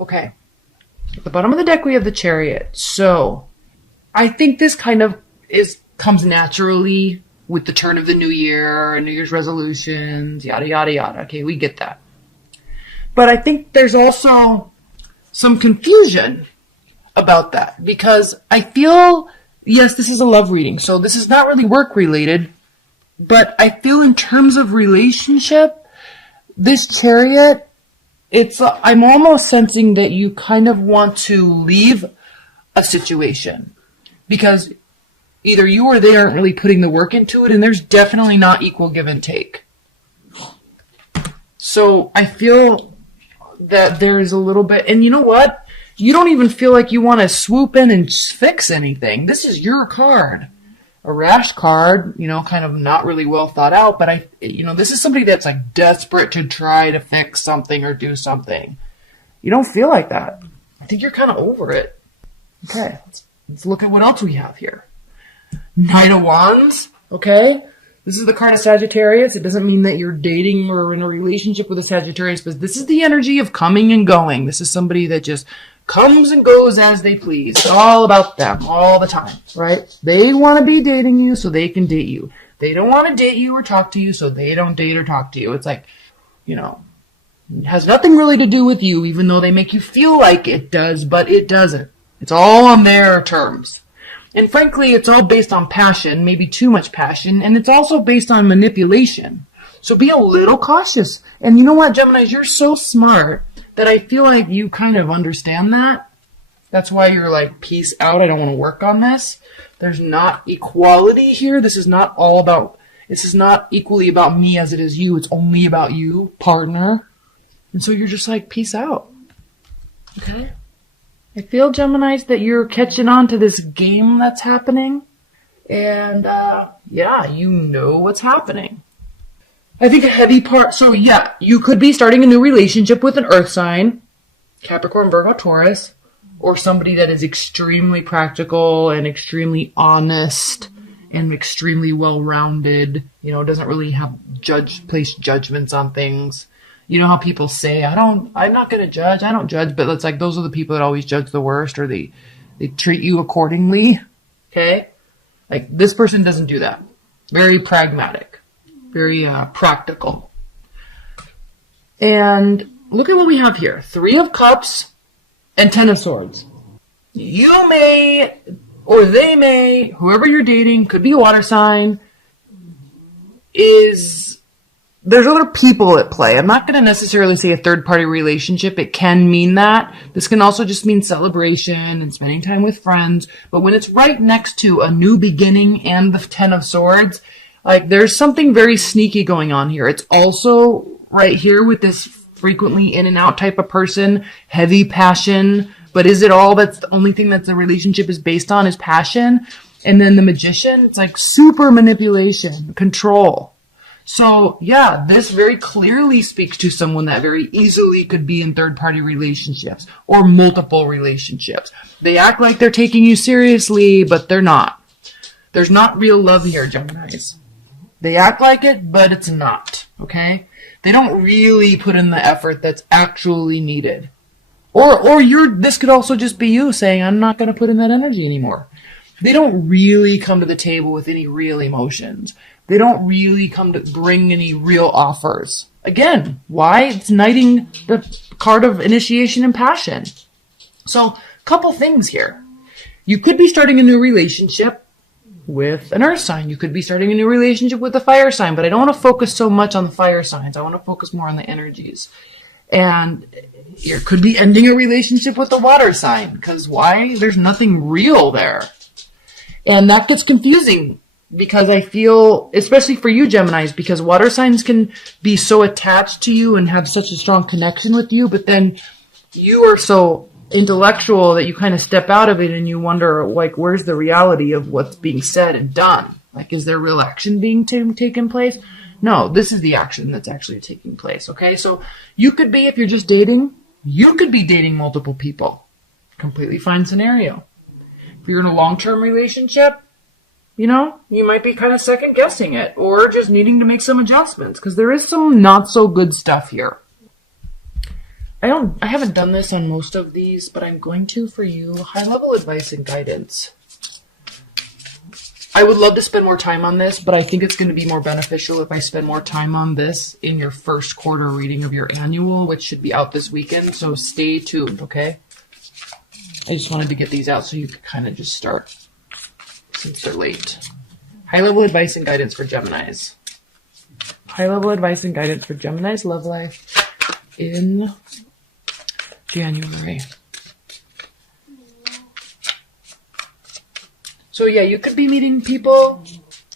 Okay. At the bottom of the deck, we have the Chariot. So I think this kind of comes naturally with the turn of the new year, New Year's resolutions, yada, yada, yada. Okay, we get that. But I think there's also some confusion about that because I feel, yes, this is a love reading, so this is not really work related, but I feel in terms of relationship, this Chariot, I'm almost sensing that you kind of want to leave a situation because either you or they aren't really putting the work into it, and there's definitely not equal give and take. So I feel that there's a little bit, and you know what? You don't even feel like you want to swoop in and fix anything. This is your card. A rash card, kind of not really well thought out, but this is somebody that's like desperate to try to fix something or do something. You don't feel like that. I think you're kind of over it. Okay, let's look at what else we have here. Knight of Wands, okay? This is the card of Sagittarius. It doesn't mean that you're dating or in a relationship with a Sagittarius, but this is the energy of coming and going. This is somebody that just comes and goes as they please. It's all about them all the time, right? They want to be dating you so they can date you. They don't want to date you or talk to you so they don't date or talk to you. It's like, it has nothing really to do with you, even though they make you feel like it does, but it doesn't. It's all on their terms. And frankly, it's all based on passion, maybe too much passion, and it's also based on manipulation. So be a little cautious. And you know what, Geminis, you're so smart that I feel like you kind of understand that. That's why you're like, peace out, I don't want to work on this. There's not equality here. This is not equally about me as it is you. It's only about you, partner. And so you're just like, peace out. Okay? I feel, Geminis, that you're catching on to this game that's happening. And, you know what's happening. I think a heavy part, so yeah, you could be starting a new relationship with an earth sign, Capricorn, Virgo, Taurus, or somebody that is extremely practical and extremely honest and extremely well-rounded, doesn't really place judgments on things. You know how people say, I'm not going to judge, I don't judge, but it's like those are the people that always judge the worst, or they treat you accordingly, okay? Like, this person doesn't do that. Very pragmatic, very practical. And look at what we have here. 3 of Cups and 10 of Swords. You may, or they may, whoever you're dating, could be a water sign, there's other people at play. I'm not going to necessarily say a third-party relationship. It can mean that. This can also just mean celebration and spending time with friends. But when it's right next to a new beginning and the 10 of Swords, like, there's something very sneaky going on here. It's also right here with this frequently in and out type of person, heavy passion. But is it all that's the only thing that the relationship is based on is passion? And then the Magician, it's like super manipulation, control. So, yeah, this very clearly speaks to someone that very easily could be in third-party relationships or multiple relationships. They act like they're taking you seriously, but they're not. There's not real love here, Geminis. They act like it, but it's not, okay? They don't really put in the effort that's actually needed. Or this could also just be you saying, I'm not going to put in that energy anymore. They don't really come to the table with any real emotions. They don't really come to bring any real offers. Again, why? It's knighting the card of initiation and passion. So, couple things here. You could be starting a new relationship with an earth sign. You could be starting a new relationship with a fire sign, but I don't want to focus so much on the fire signs. I want to focus more on the energies. And you could be ending a relationship with a water sign, because why? There's nothing real there. And that gets confusing. Because I feel, especially for you, Geminis, because water signs can be so attached to you and have such a strong connection with you, but then you are so intellectual that you kind of step out of it and you wonder, like, where's the reality of what's being said and done? Like, is there real action being taken place? No, this is the action that's actually taking place, okay? So you could be, if you're just dating, you could be dating multiple people. Completely fine scenario. If you're in a long-term relationship, you might be kind of second guessing it or just needing to make some adjustments because there is some not so good stuff here. I haven't done this on most of these, but I'm going to for you. High-level advice and guidance. I would love to spend more time on this, but I think it's going to be more beneficial if I spend more time on this in your first quarter reading of your annual, which should be out this weekend. So stay tuned, okay? I just wanted to get these out so you could kind of just start since they're late. High-level advice and guidance for Geminis. High-level advice and guidance for Gemini's love life in January. So yeah, you could be meeting people,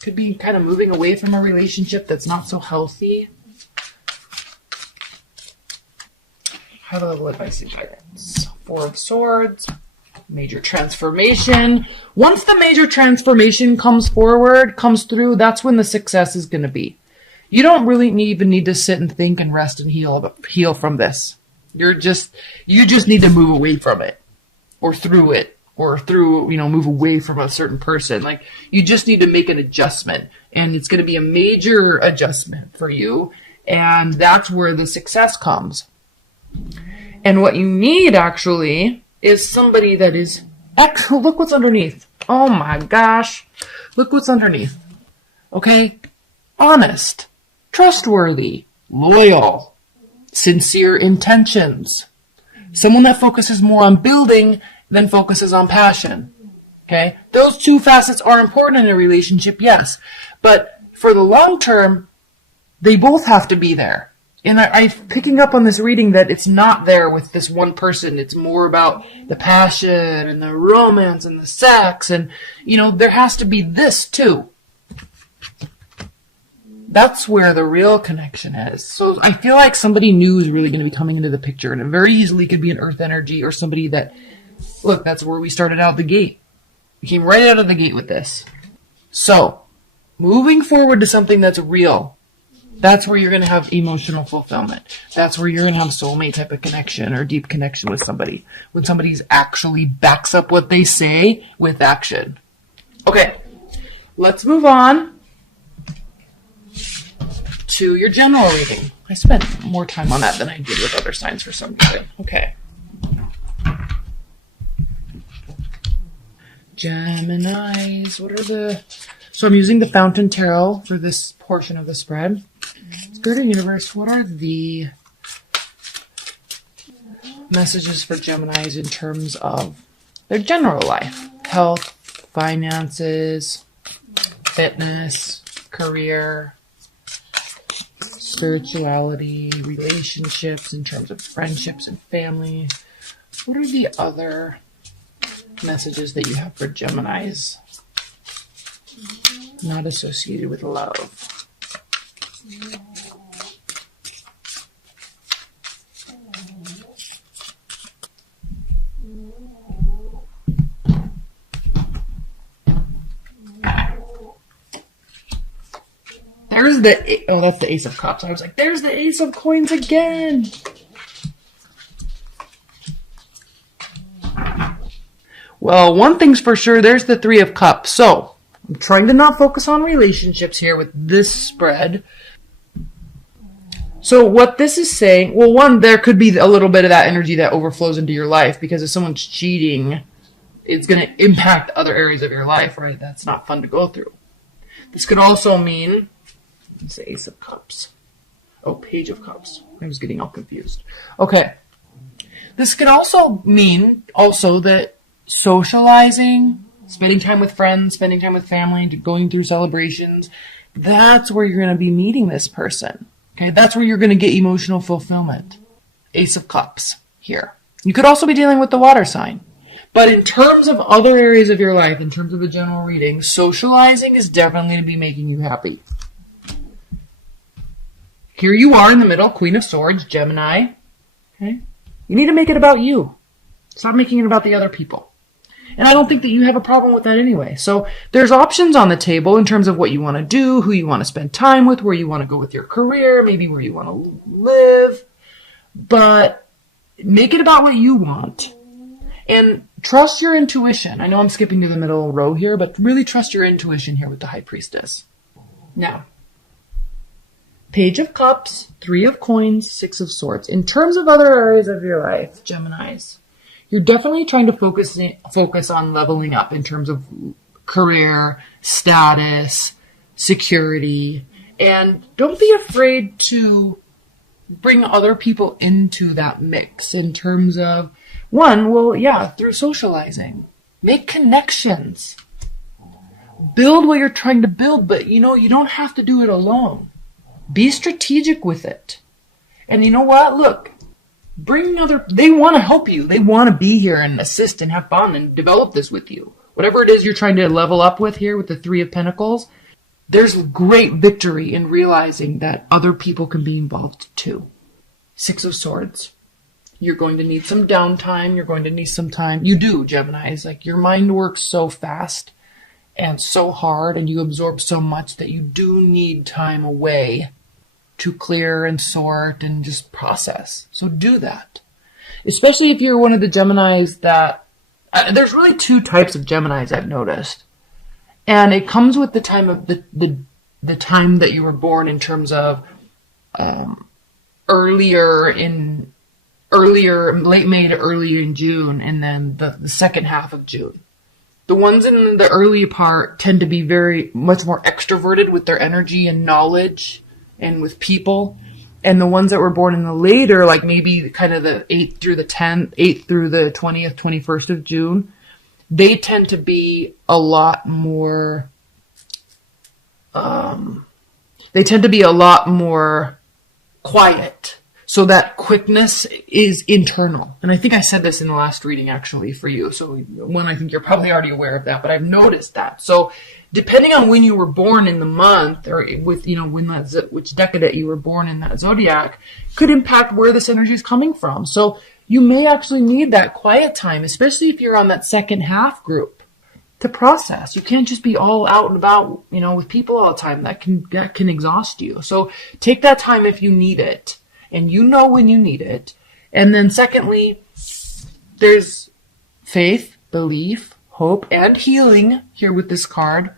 could be kind of moving away from a relationship that's not so healthy. High-level advice and guidance. Four of Swords. Major transformation. Once the major transformation comes through, that's when the success is going to be. You don't really even need to sit and think and rest and heal from this. You just need to move away from it, or through it, or move away from a certain person. Like, you just need to make an adjustment, and it's going to be a major adjustment for you, and that's where the success comes. And what you need actually is somebody that is, look what's underneath. Oh my gosh. Look what's underneath. Okay? Honest, trustworthy, loyal, sincere intentions. Someone that focuses more on building than focuses on passion. Okay? Those two facets are important in a relationship, yes. But for the long term, they both have to be there. And I'm picking up on this reading that it's not there with this one person. It's more about the passion and the romance and the sex. And, there has to be this too. That's where the real connection is. So I feel like somebody new is really going to be coming into the picture. And it very easily could be an earth energy or somebody that, look, that's where we started out the gate. We came right out of the gate with this. So, moving forward to something that's real. That's where you're going to have emotional fulfillment. That's where you're going to have soulmate type of connection or deep connection with somebody. When somebody's actually backs up what they say with action. Okay, let's move on to your general reading. I spent more time on that than I did with other signs for some reason. Okay. Geminis, so I'm using the Fountain Tarot for this portion of the spread. Spirit of Universe, what are the messages for Geminis in terms of their general life? Health, finances, fitness, career, spirituality, relationships, in terms of friendships and family. What are the other messages that you have for Geminis not associated with love? That's the Ace of Cups. I was like, there's the Ace of Coins again. Well, one thing's for sure, there's the Three of Cups. So, I'm trying to not focus on relationships here with this spread. So what this is saying, well, one, there could be a little bit of that energy that overflows into your life, because if someone's cheating, it's going to impact other areas of your life, right? That's not fun to go through. This could also mean, it's the Ace of Cups. Oh, Page of Cups. I was getting all confused. Okay. This could also mean that socializing, spending time with friends, spending time with family, going through celebrations, that's where you're going to be meeting this person. Okay, that's where you're going to get emotional fulfillment. Ace of Cups here. You could also be dealing with the water sign. But in terms of other areas of your life, in terms of a general reading, socializing is definitely going to be making you happy. Here you are in the middle, Queen of Swords, Gemini. Okay? You need to make it about you. Stop making it about the other people. And I don't think that you have a problem with that anyway. So there's options on the table in terms of what you want to do, who you want to spend time with, where you want to go with your career, maybe where you want to live. But make it about what you want. And trust your intuition. I know I'm skipping to the middle row here, but really trust your intuition here with the High Priestess. Now, Page of Cups, Three of Coins, Six of Swords. In terms of other areas of your life, Geminis, you're definitely trying to focus on leveling up in terms of career, status, security, and don't be afraid to bring other people into that mix in terms of, through socializing. Make connections. Build what you're trying to build, but you don't have to do it alone. Be strategic with it. And you know what? Look, they want to help you. They want to be here and assist and have fun and develop this with you. Whatever it is you're trying to level up with here with the Three of Pentacles, there's great victory in realizing that other people can be involved too. Six of Swords. You're going to need some downtime. You're going to need some time. You do, Geminis. Like, your mind works so fast and so hard, and you absorb so much that you do need time away to clear and sort and just process. So do that. Especially if you're one of the Geminis that... there's really two types of Geminis I've noticed. And it comes with the time of the time that you were born in terms of late May to early in June, and then the second half of June. The ones in the early part tend to be very much more extroverted with their energy and knowledge and with people. And the ones that were born in the later, like maybe kind of the 8th through the 20th, 21st of June, they tend to be a lot more, quiet. So that quickness is internal. And I think I said this in the last reading actually for you. So I think you're probably already aware of that, but I've noticed that. So depending on when you were born in the month, or with, which decade you were born in that zodiac, could impact where this energy is coming from. So you may actually need that quiet time, especially if you're on that second half group, to process. You can't just be all out and about, with people all the time. That can exhaust you. So take that time if you need it, and when you need it. And then secondly, there's faith, belief, hope, and healing here with this card.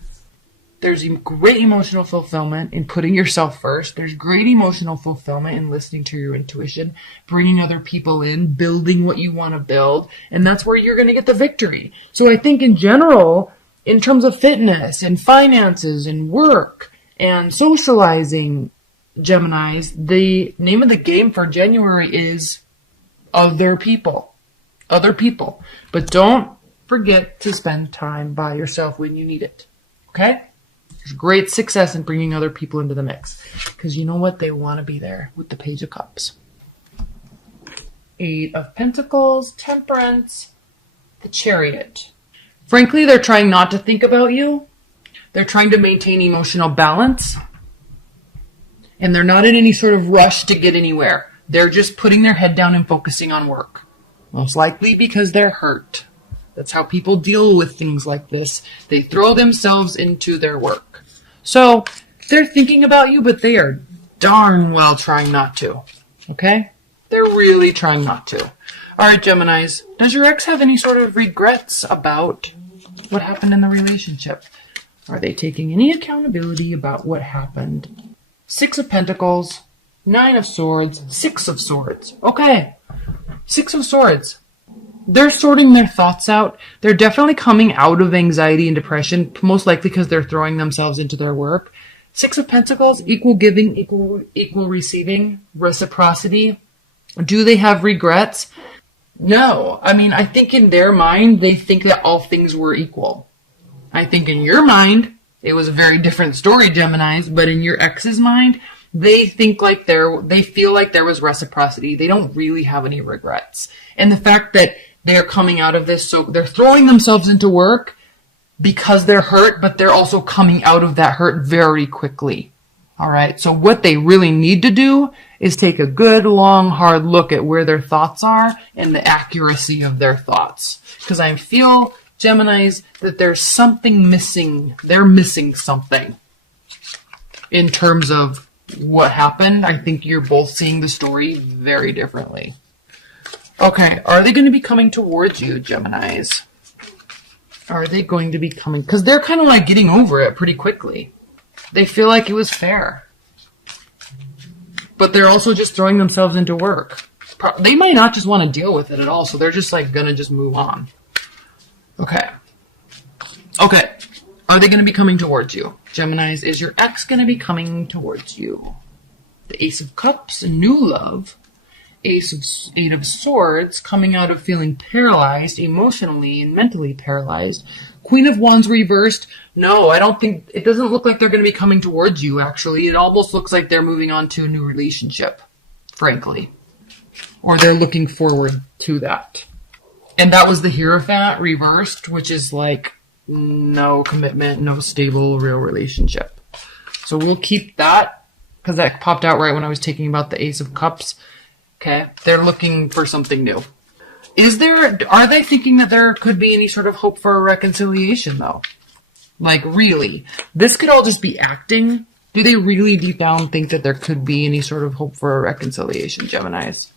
There's great emotional fulfillment in putting yourself first. There's great emotional fulfillment in listening to your intuition, bringing other people in, building what you want to build. And that's where you're going to get the victory. So I think in general, in terms of fitness and finances and work and socializing, Geminis, the name of the game for January is other people. Other people. But don't forget to spend time by yourself when you need it. Okay? There's great success in bringing other people into the mix. Because you know what? They want to be there with the Page of Cups. 8 of Pentacles, Temperance, the Chariot. Frankly, they're trying not to think about you. They're trying to maintain emotional balance. And they're not in any sort of rush to get anywhere. They're just putting their head down and focusing on work. Most likely because they're hurt. That's how people deal with things like this. They throw themselves into their work. So they're thinking about you, but they are darn well trying not to. Okay? They're really trying not to. All right, Geminis. Does your ex have any sort of regrets about what happened in the relationship? Are they taking any accountability about what happened? 6 of Pentacles, 9 of Swords, 6 of Swords. Okay. 6 of Swords. They're sorting their thoughts out. They're definitely coming out of anxiety and depression, most likely because they're throwing themselves into their work. 6 of Pentacles, equal giving, equal receiving, reciprocity. Do they have regrets? No. I mean, I think in their mind, they think that all things were equal. I think in your mind, it was a very different story, Geminis, but in your ex's mind, they feel like there was reciprocity. They don't really have any regrets. And the fact that they're coming out of this, so they're throwing themselves into work because they're hurt, but they're also coming out of that hurt very quickly. All right. So what they really need to do is take a good, long, hard look at where their thoughts are and the accuracy of their thoughts. Because I feel, Geminis, that there's something missing. They're missing something in terms of what happened. I think you're both seeing the story very differently. Okay, are they going to be coming towards you, Geminis? Are they going to be coming? Because they're kind of like getting over it pretty quickly. They feel like it was fair. But they're also just throwing themselves into work. They might not just want to deal with it at all, so they're just like gonna just move on. Okay. Are they gonna be coming towards you? Geminis, is your ex gonna be coming towards you? The Ace of Cups, new love. Eight of Swords, coming out of feeling paralyzed, emotionally and mentally paralyzed. Queen of Wands reversed. No, I don't think, it doesn't look like they're going to be coming towards you, actually. It almost looks like they're moving on to a new relationship, frankly. Or they're looking forward to that. And that was the Hierophant reversed, which is like no commitment, no stable, real relationship. So we'll keep that, because that popped out right when I was talking about the Ace of Cups. Okay, they're looking for something new. Are they thinking that there could be any sort of hope for a reconciliation, though? Like, really? This could all just be acting. Do they really deep down think that there could be any sort of hope for a reconciliation, Geminis?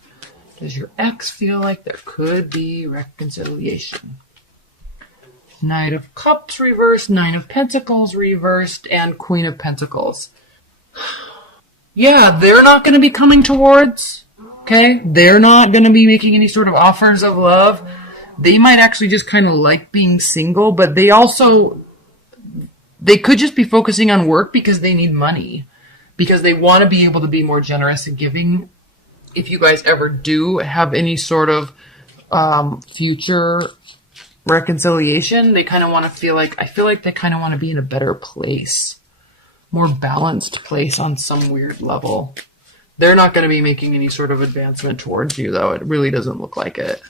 Does your ex feel like there could be reconciliation? Knight of Cups reversed, Nine of Pentacles reversed, and Queen of Pentacles. Yeah, they're not going to be coming towards... Okay, they're not going to be making any sort of offers of love. They might actually just kind of like being single, but they could just be focusing on work because they need money. Because they want to be able to be more generous and giving. If you guys ever do have any sort of future reconciliation, they kind of want to feel like, I feel like they kind of want to be in a better place. More balanced place on some weird level. They're not going to be making any sort of advancement towards you, though. It really doesn't look like it.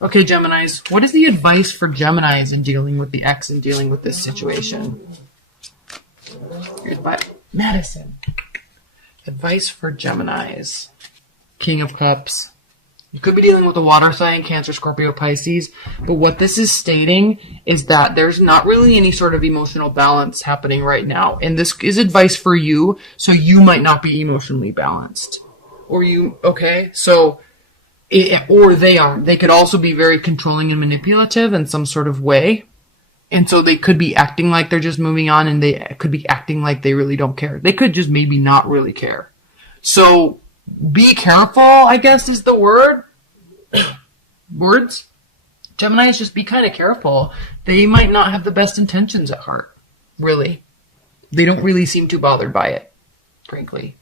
Okay, Geminis, what is the advice for Geminis in dealing with the ex and dealing with this situation? Madison. Advice for Geminis. King of Cups. You could be dealing with a water sign, Cancer, Scorpio, Pisces, but what this is stating is that there's not really any sort of emotional balance happening right now. And this is advice for you, so you might not be emotionally balanced. Or you, okay? So, or they aren't. They could also be very controlling and manipulative in some sort of way. And so they could be acting like they're just moving on, and they could be acting like they really don't care. They could just maybe not really care. So, be careful, I guess is the word. Words? Geminis, just be kind of careful. They might not have the best intentions at heart. Really. They don't really seem too bothered by it, frankly.